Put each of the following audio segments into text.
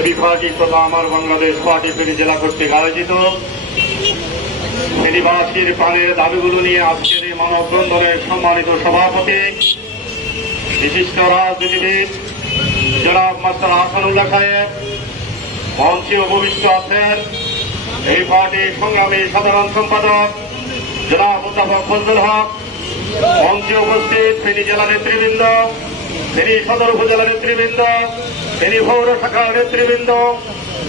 AB party তথা আমার Bangladesh party Feni জেলা কর্তৃক আয়োজিত ফেনীবাসীর প্রাণের দাবিগুলো নিয়ে আজকের এই মানববন্ধনের সম্মানিত সভাপতি বিশিষ্ট রাজনীতিবিদ জনাব মাস্টার আহসানুল্লাহ সাহেব, মঞ্চে উপবিষ্ট আছেন এই পার্টির সংগ্রামী সাধারণ সম্পাদক জনাব অধ্যাপক ফজলুল হক, মঞ্চে উপস্থিত ফেনী জেলা নেতৃবৃন্দ, ফেনী সদর উপজেলা নেতৃবৃন্দ, ফেনী পৌর শাখার নেতৃবৃন্দ,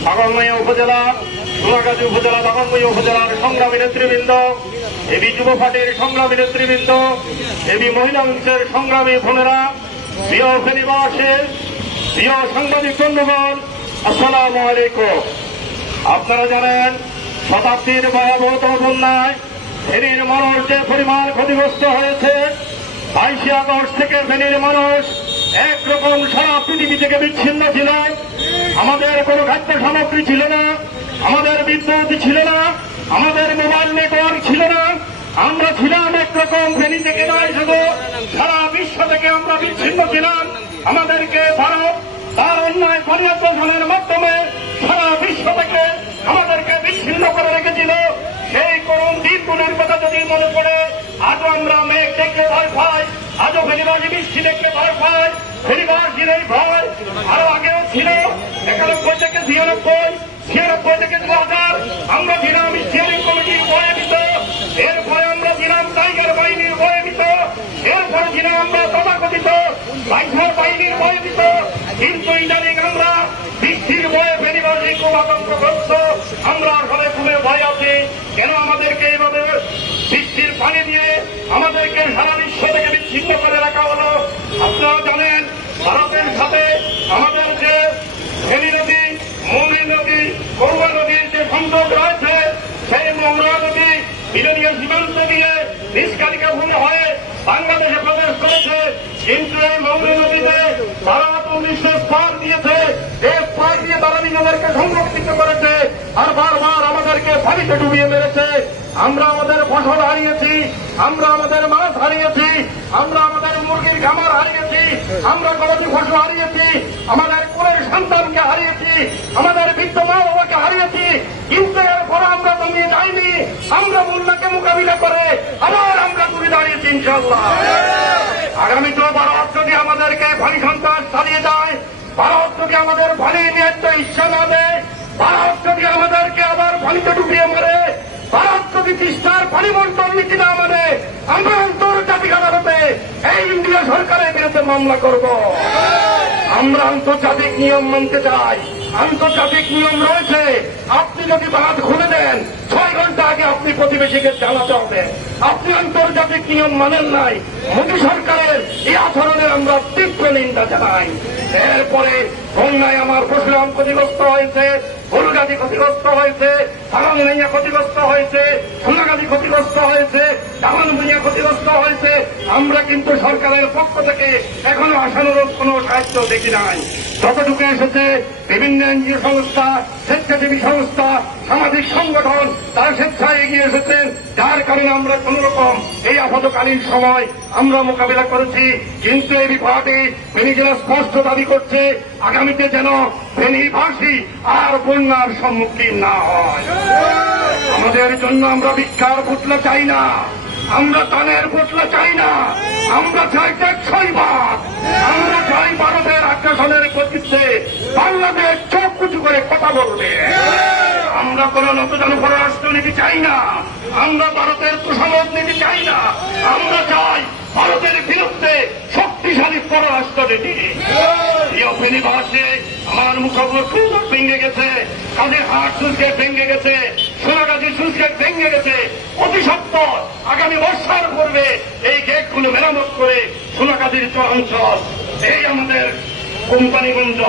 বাগনমাইয়া উপজেলা, সোনাগাজী উপজেলা, বাগনমাইয়া উপজেলার সংগ্রামী নেতৃবৃন্দ, এবি যুব পার্টির সংগ্রামী নেতৃবৃন্দ, এবি মহিলা অংশের সংগ্রামী বোনেরা, প্রিয় ফেনীবাসীর প্রিয় সাংবাদিক বন্ধুগণ, আসসালামু আলাইকুম। আপনারা জানেন শতাব্দীর ভয়াবহতম বন্যায় ফেনীর মানুষ যে পরিমাণ ক্ষতিগ্রস্ত হয়েছে, 22 আগস্ট থেকে ফেনীর মানুষ একরকম সারা পৃথিবী থেকে বিচ্ছিন্ন ছিল। আমাদের কোনো খাদ্য সামগ্রী ছিল না, আমাদের বিদ্যুৎ ছিল না, আমাদের মোবাইল নেটওয়ার্ক ছিল না। আমরা ছিলাম একরকম ফেনী থেকে নয়, শুধু সারা বিশ্ব থেকে আমরা বিচ্ছিন্ন ছিলাম। আমাদেরকে ভারত তার অন্যায় পরিবর্তনের মাধ্যমে সারা বিশ্ব থেকে আমাদেরকে বিচ্ছিন্ন করে রেখেছিল। সেই করুণ দিনগুলির কথা যদি মনে পড়ে আজও আমরা মেঘ দেখতে ভয় পাই, আজও ফেনীবাসী বৃষ্টি দেখতে ভয় পাই। ফেনীবাসীর এই ভয় আরো আগেও ছিল। 91 থেকে 96, 96 থেকে 2000 আমরা ছিলাম স্টিয়ারিং কমিটির ভয়ভীত, এরপরে আমরা ছিলাম টাইগার বাহিনীর ভয়ভীত, এরপরে ছিলাম আমরা তথাকথিত বাইসার বাহিনীর ভয়ভীত। কিন্তু ইদানিং আমরা বৃষ্টির ভয়ে ফেনীবাসী খুব আতঙ্কগ্রস্ত। আমরা ঘরে ঘুমে ভয় আছি, কেন আমাদেরকে এইভাবে বৃষ্টির পানি দিয়ে আমাদেরকে সারা বিশ্ব থেকে বিচ্ছিন্ন করে রাখা হলো। আপনারা জানেন ভারতের সাথে আমাদের যে ফেনী নদী, মৌরী নদী, গৌরা নদীর যে সংযোগ রয়েছে, সেই মৌরা নদী বিরোধীয় সীমান্ত দিয়ে নিষ্কালিকা ভূমি হয়ে বাংলাদেশে প্রবেশ করেছে। কিন্তু এই মৌরী নদীতে ভারত 1900 পার দিয়েছে, দেশ পার দিয়ে তারা নিজেদেরকে সংরক্ষিত করেছে আর বারবার আমাদেরকে পানিতে ডুবিয়ে মেরেছে। আমরা আমাদের ফসল হারিয়েছি, আমরা আমাদের মাছ হারিয়েছি, আমরা আমাদের মুরগির খামার হারিয়েছি, আমরা গবাদি ফসল হারিয়েছি, আমাদের কোলের সন্তানকে হারিয়েছি, আমাদের বৃদ্ধ মা বাবাকে হারিয়েছি। কিন্তু এরপর আমরা দমিয়ে যাইনি, আমরা বন্যাকে মোকাবিলা করে আবার আমরা ঘুরে দাঁড়িয়েছি ইনশাআল্লাহ। আগামীতেও ভারত যদি আমাদেরকে ভারী সন্ত্রাস চালিয়ে যায়, ভারত যদি আমাদের ভারী ন্যায্য ইচ্ছা না দেয়, ভারত যদি আমাদেরকে আবার পানিতে ডুবিয়ে মারে, ভারত যদি তিস্তার পানি বন্টন নীতি না মানে, আমরা আন্তর্জাতিক আদালতে এই ইন্ডিয়া সরকারের বিরুদ্ধে মামলা করব। আমরা আন্তর্জাতিক নিয়ম মানতে চাই। আন্তর্জাতিক নিয়ম রয়েছে, আপনি যদি বাঁধ খুলে দেন 6 ঘন্টা আগে আপনি প্রতিবেশীকে জানাতে হবে। আপনি আন্তর্জাতিক নিয়ম মানেন নাই। মোদী সরকারের এই আচরণের আমরা তীব্র নিন্দা জানাই। এরপরে বন্যায় আমার পশুরাম ক্ষতিগ্রস্ত হয়েছে, গরুগাদি ক্ষতিগ্রস্ত হয়েছে, বাগানমাইয়া ক্ষতিগ্রস্ত হয়েছে, সোনাগাদি ক্ষতিগ্রস্ত হয়েছে, বাগানমাইয়া ক্ষতিগ্রস্ত হয়েছে। আমরা কিন্তু সরকারের পক্ষ থেকে এখনো আশানুরূপ কোনো সাহায্য দেখি নাই। যতটুকু এসেছে বিভিন্ন এনজিও সংস্থা, স্বেচ্ছাসেবী সংস্থা, সামাজিক সংগঠন তারা স্বেচ্ছায় এগিয়ে এসেছেন, যার কারণে আমরা কোন রকম এই আপাতকালীন সময় আমরা মোকাবিলা করেছি। কিন্তু এবি পার্টি ফেনী জেলা স্পষ্ট দাবি করছে আগামীতে যেন ফেনীবাসী আর বন্যার সম্মুখীন না হয়। আমাদের জন্য আমরা ভিক্ষার পুতলা চাই না, আমরা দানের পুতলা চাই না, আমরা চাই টেকসইবাদ। আমরা চাই ভারতের আগ্রাসনের প্রতিষ্ঠা বাংলাদেশ চোখ উঁচু করে কথা বলবে। আমরা কোন নতুন পররাষ্ট্র নীতি চাই না, আমরা ভারতের তোষামত নীতি চাই না, আমরা চাই ভারতের বিরুদ্ধে শক্তিশালী পররাষ্ট্র নীতি। প্রিয় ফেনীবাসী, আমার মুখোমুখি ভেঙে গেছে, কাদের হাট সুইচগেট ভেঙে গেছে, সোনাগাজী সুইচগেট ভেঙে গেছে। অতি সত্তর আগামী বর্ষার পূর্বে এই গেটগুলো মেরামত করে সোনাগাজীর চরাঞ্চল, এই আমাদের কোম্পানিগঞ্জ,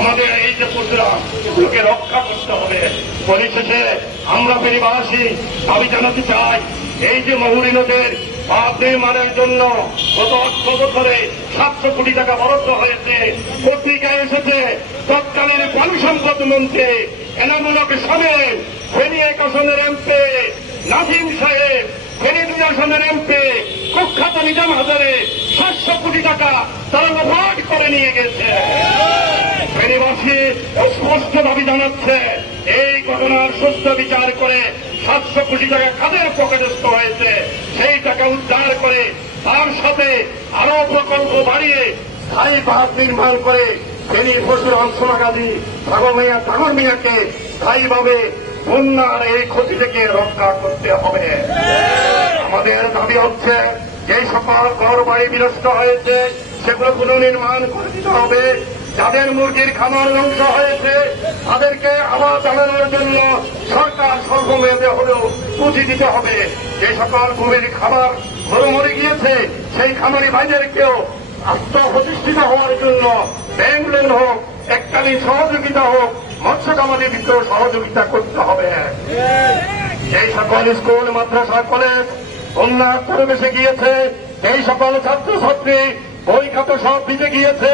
আমাদের এই যে পশুরা এগুলোকে রক্ষা করতে হবে। পরিশেষে আমরা ফেনীবাসী দাবি জানাতে চাই, এই যে মহুরী নদের বাঁধ নির্মাণের জন্য গত 8 বছরে 700 কোটি টাকা বরাদ্দ হয়েছে। পত্রিকায় এসেছে তৎকালীন পানি সম্পদ মন্ত্রী এনামুল হক সাহেব, ফেনী 1 আসনের এমপি নাজিম সাহেব, ফেনী 2 আসনের এমপি কুখ্যাত নিজাম হাজারে 700 কোটি টাকা তারা লোপাট করে নিয়ে গেছে। ফেনীবাসী এবিসি স্পষ্ট দাবি জানাচ্ছে এই ঘটনার সুস্থ বিচার করে 700 কোটি টাকা কাদের পকেটস্থ হয়েছে সেই টাকা উদ্ধার করে তার সাথে আরো প্রকল্প বাড়িয়ে স্থায়ী বাঁধ নির্মাণ করে ফেনী পরশুরাম সোনাগাজী সাগর মিয়াকে স্থায়ীভাবে বন্যার এই ক্ষতি থেকে রক্ষা করতে হবে। আমাদের দাবি হচ্ছে যে সকল ঘর বাড়ি বিনষ্ট হয়েছে সেগুলো পুনর্নির্মাণ করে দিতে হবে। যাদের মুরগির খামার ধ্বংস হয়েছে তাদেরকে আবার জানানোর জন্য সরকার স্বল্পমেয়াদে হলেও পুঁজি দিতে হবে। যে সকল গরুর খামার গরু মরে গিয়েছে সেই খামারি ভাইদেরকেও আত্মপ্রতিষ্ঠিত হওয়ার জন্য ব্যাংক লোন হোক, এককালীন সহযোগিতা হোক, মৎস্য খামারের ভিতরে সহযোগিতা করতে হবে। এই সকল স্কুল মাদ্রাসা কলেজ বন্যার পরিবেশে গিয়েছে, এই সকল ছাত্রছাত্রী বই খাতা সব ভিজে গিয়েছে,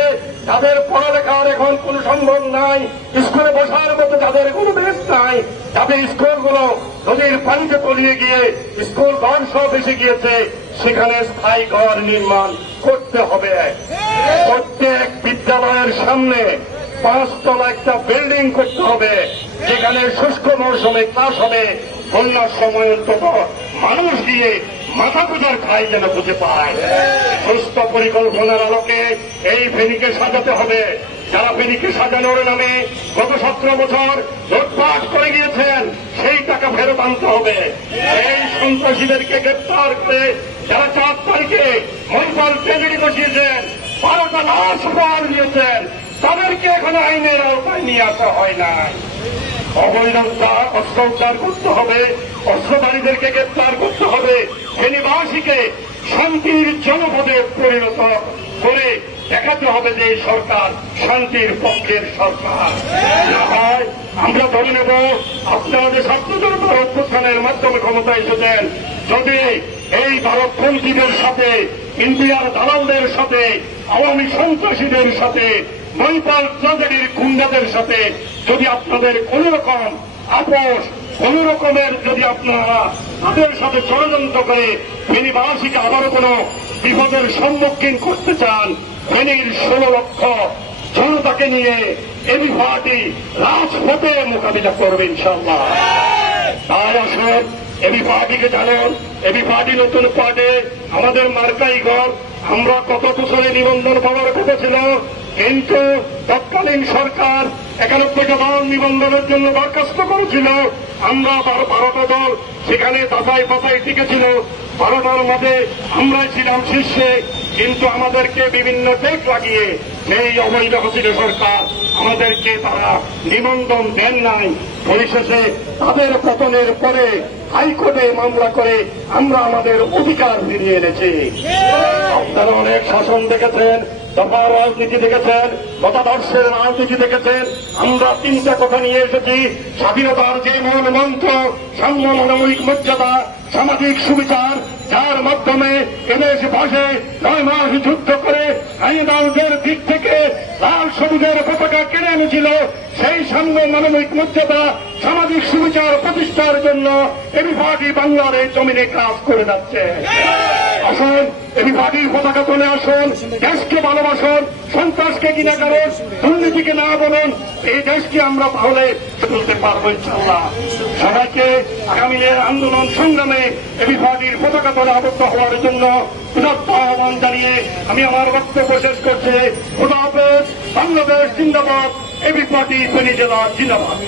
তাদের পড়ালেখার এখন কোনো সম্ভব নাই, স্কুলে বসার মতো যাদের কোনো বেশ নাই, যাদের স্কুলগুলো নদীর পানিতে তলিয়ে গিয়ে স্কুল ঘর সব এসে গিয়েছে, সেখানে স্থায়ী ঘর নির্মাণ করতে হবে। প্রত্যেক বিদ্যালয়ের সামনে 5 তলা একটা বিল্ডিং করতে হবে, যেখানে শুষ্ক মৌসুমে ক্লাস হবে, বন্যার সময় অন্তত মানুষ দিয়ে মাথা পূজার খাই যেন বুঝে পায়। সুস্থ পরিকল্পনার আলোকে এই ফেনীকে সাজাতে হবে। যারা ফেনীকে সাজানোর নামে গত 17 বছর লুটপাট করে গিয়েছেন সেই টাকা ফেরত আনতে হবে। এই সন্ত্রাসীদেরকে গ্রেপ্তার করে যারা 4 তারিখে মহিপাল ট্রেজেডি বসিয়েছেন, 12টা লাশ উপহার দিয়েছেন, তাদেরকে এখানে আইনের আওতায় নিয়ে আসা হয় না। অবৈধ অস্ত্র উদ্ধার করতে হবে, অস্ত্রধারীদেরকে গ্রেপ্তার করতে হবে, ফেনীবাসীকে শান্তির জনপদে পরিণত করে দেখাতে হবে যে এই সরকার শান্তির পক্ষের সরকার। আমরা ধরে নেব আপনারা যে ছাত্র জনতার অভ্যুত্থানের মাধ্যমে ক্ষমতা এসেছেন, যদি এই ভারতপন্থীদের সাথে, ইন্ডিয়ার দালালদের সাথে, আওয়ামী সন্ত্রাসীদের সাথে, মহিপাল ট্রেজেডির গুন্ডাদের সাথে যদি আপনাদের কোন রকম আপোষ, কোন রকমের যদি আপনারা তাদের সাথে ষড়যন্ত্র করে ফেনীবাসীকে আবারও কোন বিপদের সম্মুখীন করতে চান, ফেনীর 16 লক্ষ জনতাকে নিয়ে এবি পার্টি রাজপথে মোকাবিলা করবে ইনশাআল্লাহ। তাই আসুন এবি পার্টিকে জানেন, এবি পার্টি নতুন পার্টি, আমাদের মার্কাই ঘর। আমরা কত বছরে নিবন্ধন পাওয়ার কথা ছিল, কিন্তু তৎকালীন সরকার 91টা দল নিবন্ধনের জন্য দরখাস্ত করেছিল। আমরা 12টা দল সেখানে যাচাই বাছাই টিকেছিল, 12টার মধ্যে আমরাই ছিলাম শীর্ষে, কিন্তু আমাদেরকে বিভিন্ন টেক লাগিয়ে এই অবৈধ হাসিনা সরকার আমাদেরকে তারা নিবন্ধন দেন নাই। পরিশেষে তাদের পতনের পরে হাইকোর্টে মামলা করে আমরা আমাদের অধিকার ফিরিয়ে এনেছি। আপনারা অনেক শাসন দেখেছেন, দফার রাজনীতি দেখেছেন, মতাদর্শের রাজনীতি দেখেছেন। আমরা 3টা কথা নিয়ে এসেছি: স্বাধীনতার যে মূল মন্ত্র, সাম্য, মানবিক মর্যাদা, সামাজিক সুবিচার, যার মাধ্যমে এদেশ ভাষে 9 মাস যুদ্ধ করে আইনদের দিক থেকে লাল সবুজের পতাকা কেড়ে এনেছিল, সেই সাম্য, মানবিক মর্যাদা, সামাজিক সুবিচার প্রতিষ্ঠার জন্য এবি পার্টি বাংলার এই জমিনে কাজ করে যাচ্ছে। আসুন এবি পার্টির পতাকা তুলে আসুন, দেশকে ভালোবাসুন, সন্ত্রাসকে কিনা করেন, দুর্নীতিকে না বলুন, এই দেশকে আমরা তাহলে তুলতে পারবো ইনশাআল্লাহ। সবাইকে আগামী আন্দোলন সংগ্রামে এবি পার্টির পতাকা তুলে আবদ্ধ হওয়ার জন্য উদাত্ত আহ্বান জানিয়ে আমি আমার বক্তব্য শেষ করছি। খোদা হাফেজ। বাংলাদেশ জিন্দাবাদ। এবি পার্টি ফেনী জেলা জিন্দাবাদ।